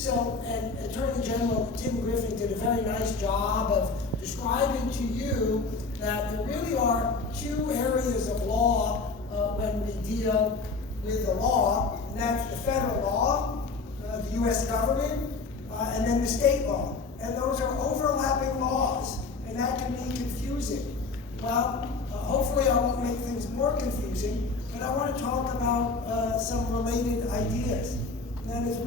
So, and Attorney General Tim Griffin did a very nice job of describing to you that there really are two areas of law when we deal with the law, and that's the federal law, the U.S. government, and then the state law. And those are overlapping laws, and that can be confusing. Well, hopefully I won't make things more confusing, but I want to talk about some related ideas. And that is,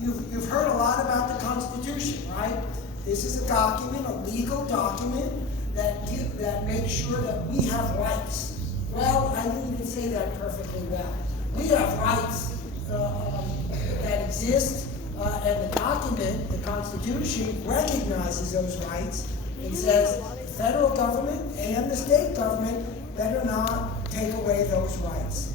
you've heard a lot about the Constitution, right? This is a document, a legal document, that makes sure that we have rights. Well, I didn't even say that perfectly well. We have rights that exist, and the document, the Constitution, recognizes those rights and says the federal government and the state government better not take away those rights.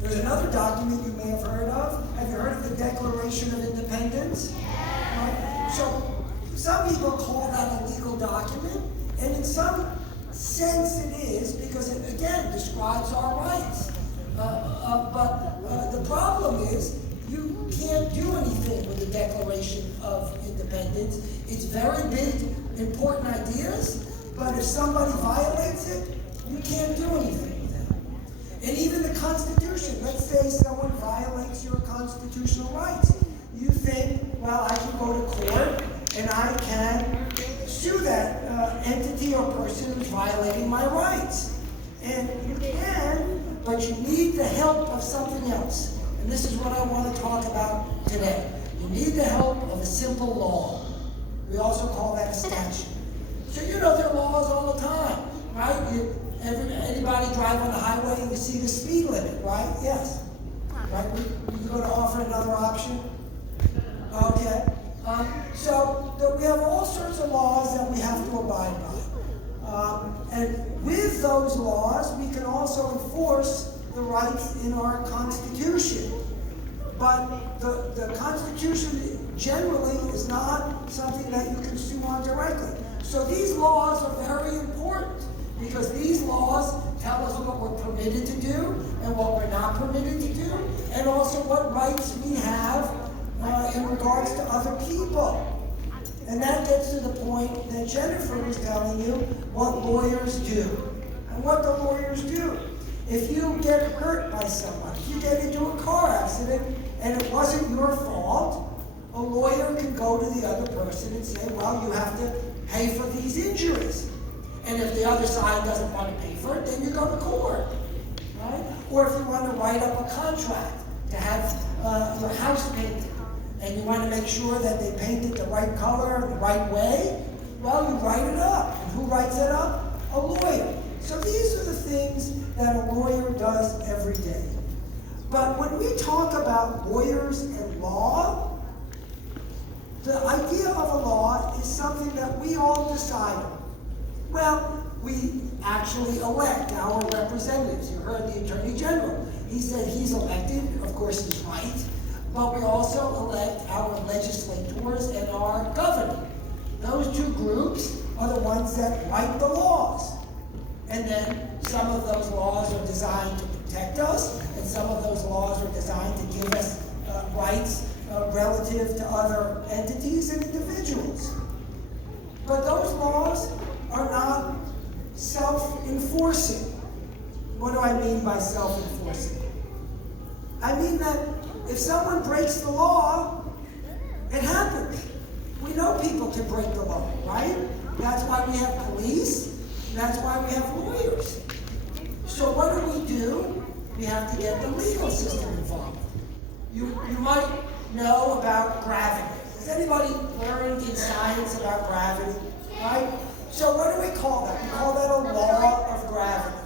There's another document you may have heard of. Have you heard of the Declaration of Independence? Right? So some people call that a legal document, and in some sense it is, because it, again, describes our rights. But the problem is, you can't do anything with the Declaration of Independence. It's very big, important ideas, but if somebody violates it, you can't do anything with it. And even the Constitution, let's say someone violates your constitutional rights. You think, well, I can go to court and I can sue that entity or person who's violating my rights. And you can, but you need the help of something else. And this is what I want to talk about today. You need the help of a simple law. We also call that a statute. So you know there are laws all the time, right? Anybody drive on the highway and you see the speed limit, right? Yes. Right? Were you going to offer another option? Okay. So we have all sorts of laws that we have to abide by. And with those laws, we can also enforce the rights in our Constitution. But the Constitution generally is not something that you can sue on directly. So these laws are very important, because these laws tell us what we're permitted to do and what we're not permitted to do, and also what rights we have in regards to other people. And that gets to the point that Jennifer was telling you what lawyers do. And what the lawyers do. If you get hurt by someone, if you get into a car accident and it wasn't your fault, a lawyer can go to the other person and say, well, you have to pay for these injuries. And if the other side doesn't want to pay for it, then you go to court, right? Or if you want to write up a contract to have your house painted, and you want to make sure that they paint it the right color, the right way, well, you write it up. And who writes it up? A lawyer. So these are the things that a lawyer does every day. But when we talk about lawyers and law, the idea of a law is something that we all decide on. Well, we actually elect our representatives. You heard the Attorney General. He said he's elected, of course he's right, but we also elect our legislators and our governor. Those two groups are the ones that write the laws. And then some of those laws are designed to protect us, and some of those laws are designed to give us rights relative to other entities and individuals. But those laws are not self-enforcing. What do I mean by self-enforcing? I mean that if someone breaks the law, it happens. We know people can break the law, right? That's why we have police. That's why we have lawyers. So what do? We have to get the legal system involved. You might know about gravity. Has anybody learned in science about gravity? Right? So what do we call that? We call that a law of gravity.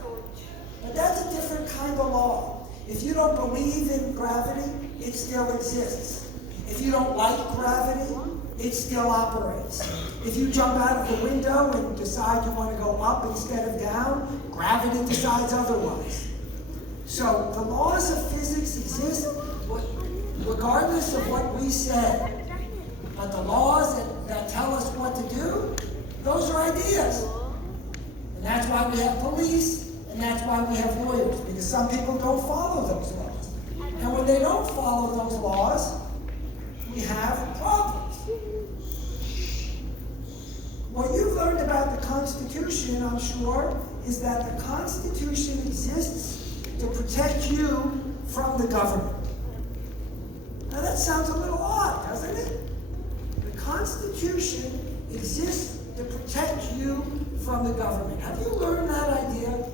But that's a different kind of law. If you don't believe in gravity, it still exists. If you don't like gravity, it still operates. If you jump out of the window and decide you want to go up instead of down, gravity decides otherwise. So the laws of physics exist regardless of what we say. But the laws that tell us what to do, those are ideas. And that's why we have police, and that's why we have lawyers, because some people don't follow those laws. And when they don't follow those laws, we Constitution, I'm sure, is that the Constitution exists to protect you from the government. Now that sounds a little odd, doesn't it? The Constitution exists to protect you from the government. Have you learned that idea?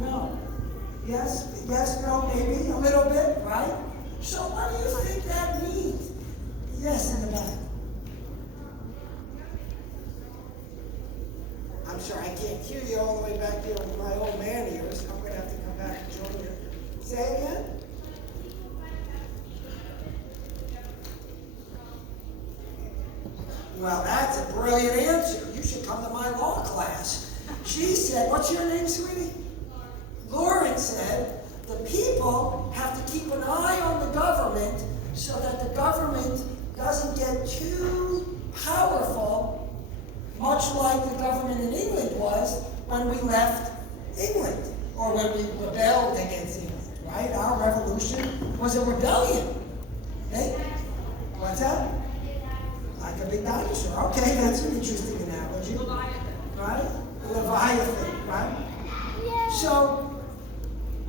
No. Yes, no, maybe, a little bit, right? So what do you think that means? Yes, in the back. I'm sorry, I can't hear you all the way back there with my old man ears. I'm going to have to come back and join you. Say again? Well, that's a brilliant answer. You should come to my law class. She said, what's your name, sweetie? Lauren said, the people have to keep an eye on the government so that the government doesn't get too powerful, much like the government in England was when we left England, or when we rebelled against England, right? Our revolution was a rebellion. Hey? What's that? Like a big dinosaur. Okay, that's an interesting analogy. Right? Leviathan, right? Yeah. So,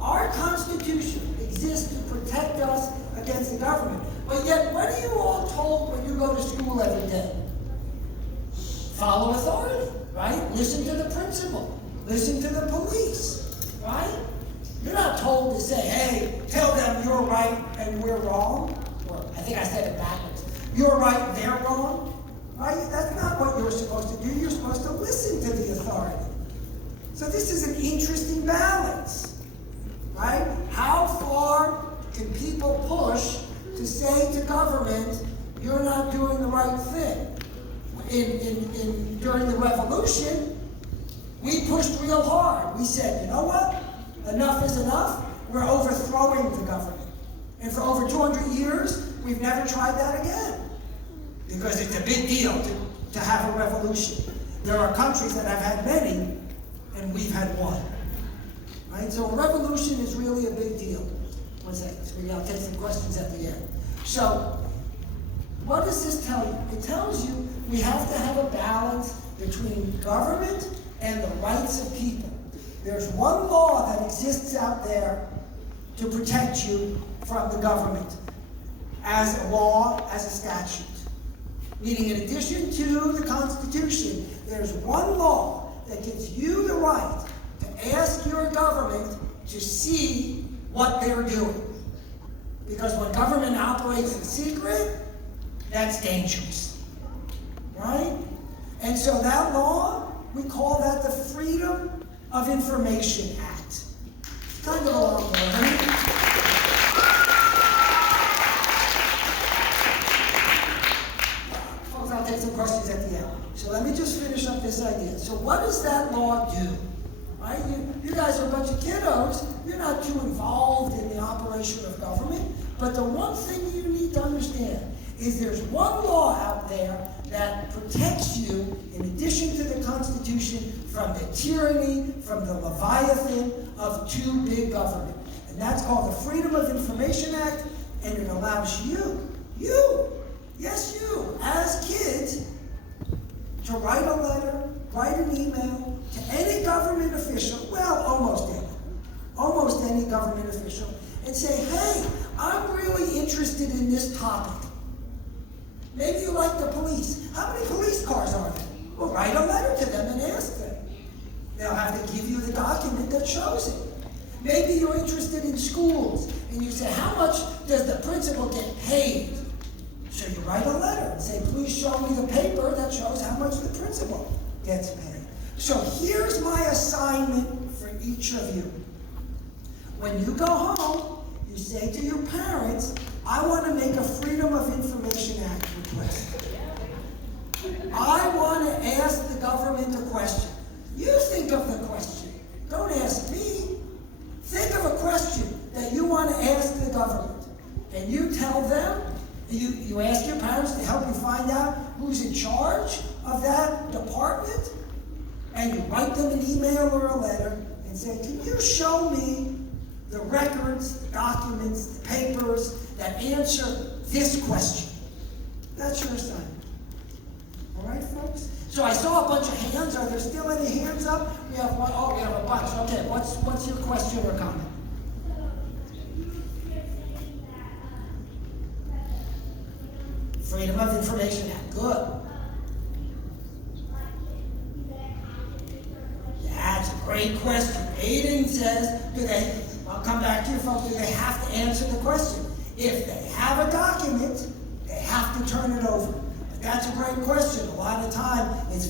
our Constitution exists to protect us against the government. But yet, what are you all told when you go to school every day? Follow authority, right? Listen to the principal. Listen to the police, right? You're not told to say, hey, tell them you're right and we're wrong. Or I think I said it backwards. You're right, they're wrong. Right? That's not what you're supposed to do. You're supposed to listen to the authority. So this is an interesting balance. Right? How far can people push to say to government, you're not doing the right thing? During the revolution, we pushed real hard. We said, you know what? Enough is enough. We're overthrowing the government. And for over 200 years, we've never tried that again. Because it's a big deal to have a revolution. There are countries that have had many, and we've had one. Right? So a revolution is really a big deal. One second, so I'll take some questions at the end. So, what does this tell you? It tells you we have to have a balance between government and the rights of people. There's one law that exists out there to protect you from the government as a law, as a statute. Meaning, in addition to the Constitution, there's one law that gives you the right to ask your government to see what they're doing. Because when government operates in secret, that's dangerous. Right? And so that law, we call that the Freedom of Information Act. It's kind of a long word, right? I'll take some questions at the end. So let me just finish up this idea. So what does that law do? Right? You guys are a bunch of kiddos. You're not too involved in the operation of government. But the one thing you need to understand is there's one law out there that protects you, in addition to the Constitution, from the tyranny, from the Leviathan of too big government. And that's called the Freedom of Information Act, and it allows you, yes, you, as kids, to write a letter, write an email to any government official, well, almost any government official, and say, hey, I'm really interested in this topic. Maybe you like the police. How many police cars are there? Well, write a letter to them and ask them. They'll have to give you the document that shows it. Maybe you're interested in schools, and you say, how much does the principal get paid? So you write a letter and say, please show me the paper that shows how much the principal gets paid. So here's my assignment for each of you. When you go home, you say to your parents, I want to make a Freedom of Information Act request. I want to ask the government a question. You think of the question. Don't ask me. Think of a question that you want to ask the government. And you tell them, you ask your parents to help you find out who's in charge of that department, and you write them an email or a letter and say, can you show me the records, the documents, the papers that answer this question? That's your assignment. All right, folks? So So I saw a bunch of hands. Are there still any hands up? We have one. Oh, we have a bunch. Okay, what's your question or comment? Freedom of Information Act. Good. That's a great question. Aiden says, I'll come back to you folks, do they have to answer the question? If they have a document, they have to turn it over. But that's a great question. A lot of times it's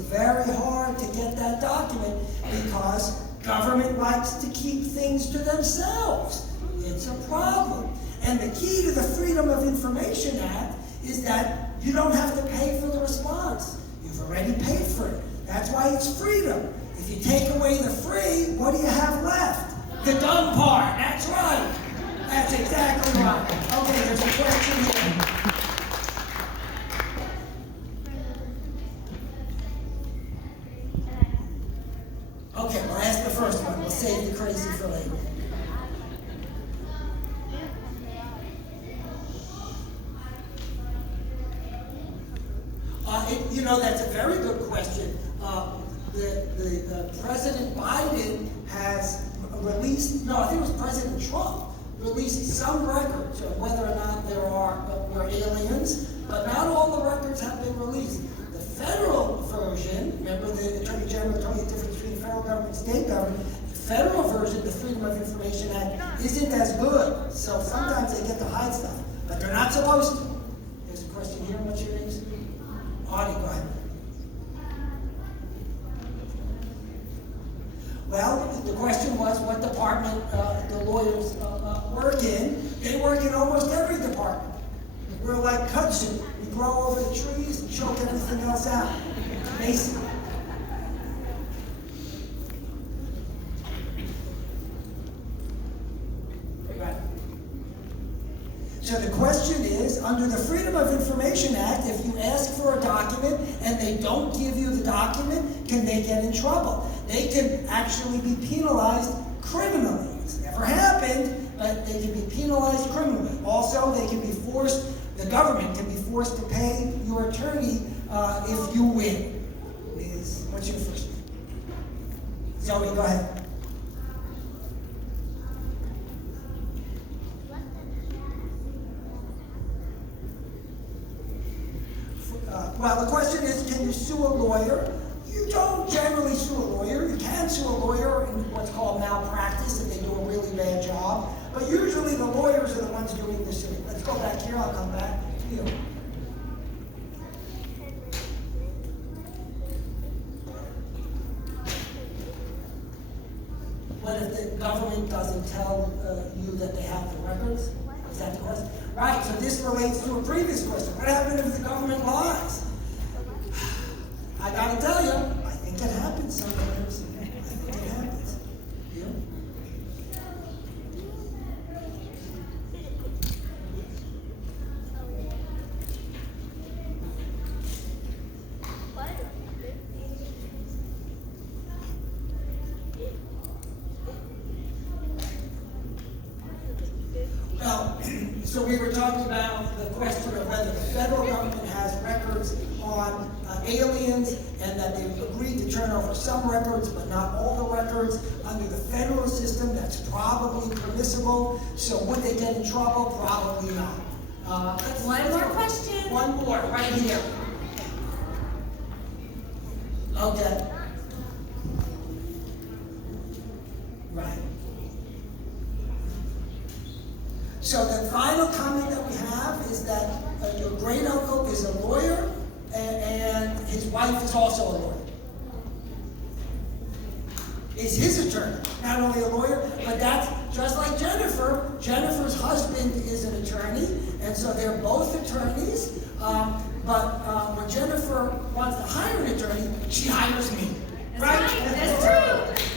very hard to get that document because government likes to keep things to themselves. It's a problem. And the key to the Freedom of Information Act is that you don't have to pay for the response. You've already paid for it. That's why it's freedom. If you take away the free, what do you have left? The dumb part. That's right. That's exactly right. Okay, there's a question here. Okay, we'll ask the first one. We'll save the crazy for later. That's a very good question. President Biden has released, no, I think it was President Trump, released some records of whether or not there were aliens, but not all the records have been released. The federal version, remember the Attorney General told you the difference between the federal government and state government, the federal version, the Freedom of Information Act, isn't as good. So sometimes they get to hide stuff, but they're not supposed to. There's a question here. What's your name? Audie, go ahead. Well, the question was what department the lawyers work in. They work in almost every department. We're like kudzu. We grow over the trees and choke everything else out. Basically. So the question is, under the Freedom of Information Act, if you ask for a document and they don't give you the document, can they get in trouble? They can actually be penalized criminally. It's never happened, but they can be penalized criminally. Also, they can be forced, the government can be forced to pay your attorney if you win. What's your first name? Zoe, go ahead. Well, the question is, can you sue a lawyer? You don't generally sue a lawyer. You can sue a lawyer in what's called malpractice if they do a really bad job. But usually the lawyers are the ones doing the suing. Let's go back here. I'll come back to you. What if the government doesn't tell you that they have the records? Is that the question? Right, so this relates to a previous question. What happens if the government lies? I gotta tell you, I think it happens sometimes. I think it happens. You? Well, so we were talking about the question of whether the federal government has records on aliens and that they've agreed to turn over some records but not all the records. Under the federal system, that's probably permissible. So would they get in trouble? Probably not. One more question. One more, right here. Okay. Right. So the final comment that we have is that your great uncle is a lawyer and his wife is also a lawyer. Is his attorney, not only a lawyer, but that's just like Jennifer. Jennifer's husband is an attorney, and so they're both attorneys. But when Jennifer wants to hire an attorney, she hires me. That's right. That's true.